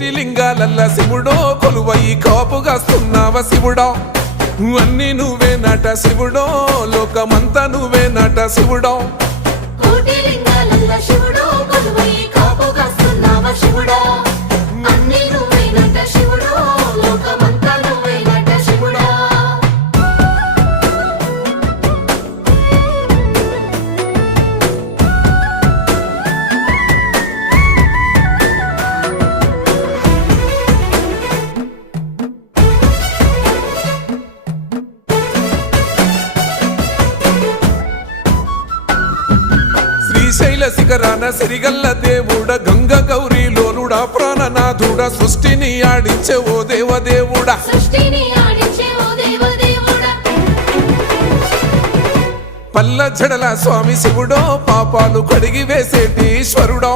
కోటి లింగాలల్ల శివుడో కొలువయి కాపుగాస్తున్నావ శివుడా అన్ని నువ్వే నట శివుడో లోకమంతా నువ్వే నట శివుడో కోటి లింగాలల్ల శివుడో కొలువయి కాపుగాస్తున్నావ శివుడా అన్ని నువ్వే నట శివుడో లోకమంతా నువ్వే నట శివుడా శ్రీశైల శిఖరాన సిరిగల్ల దేవుడ గంగ గౌరీ లోలుడా ప్రాణనాథుడా సృష్టిని ఆడించే ఓ దేవదేవుడా సృష్టిని ఆడించే ఓ దేవదేవుడా పల్ల జడల స్వామి శివుడో పాపాలు కడిగి వేసేటి ఈశ్వరుడో